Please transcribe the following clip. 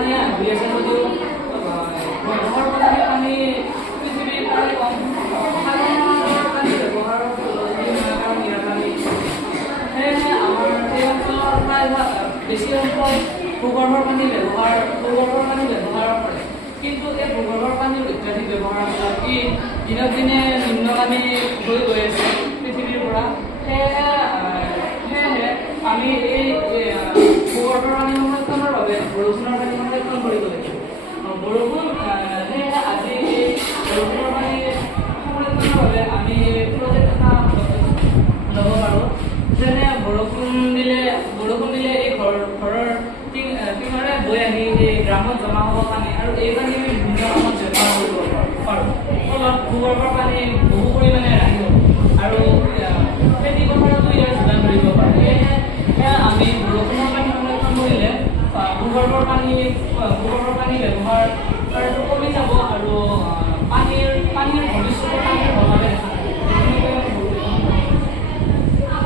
পানী আহি আছে যদিও ব্যৱহাৰ কৰি পানী পৃথিৱীৰ প্ৰায় কম সাধাৰণ পানী ব্যৱহাৰ কাৰণ ইয়াৰ পানী সেয়েহে আমাৰ এই অঞ্চলৰ প্ৰায়ভাগ বেছি সংখ্যক ভূগৰ্ভৰ পানী ব্যৱহাৰ কৰে। কিন্তু এই ভূগৰ্ভৰ পানীৰ অত্যাধিক ব্যৱহাৰ ই দিনক দিনে নিম্নগামী হৈ গৈ আছে পৃথিৱীৰ পৰা। সেয়েহে আমি এই ভূগৰ্ভৰ পানী সংৰক্ষণৰ বাবে বৰষুণৰ পানী সংৰক্ষণ কৰিব লাগিব। সেয়েহে আজি এই বৰষুণৰ পানী সংৰক্ষণৰ বাবে আমি প্ৰজেক্ট এটা ল'ব পাৰোঁ। যেনে বৰষুণ দিলে এই ঘৰৰ টিঙৰে বৈ আহি এই গ্ৰামত জমা হ'ব পানী, আৰু এই পানী আমি বিভিন্ন কামত ব্যৱহাৰ কৰিব পাৰোঁ। ফলত ভূগৰ্ভৰ পানী বহু পৰিমাণে ৰাহি হ'ব আৰু খেতি পথাৰতো ইয়াৰ যোগান ধৰিব পাৰোঁ। সেয়েহে আমি বৰষুণৰ পানী সংৰক্ষণ কৰিলে ভূগৰ্ভৰ পানী ব্যৱহাৰ কমি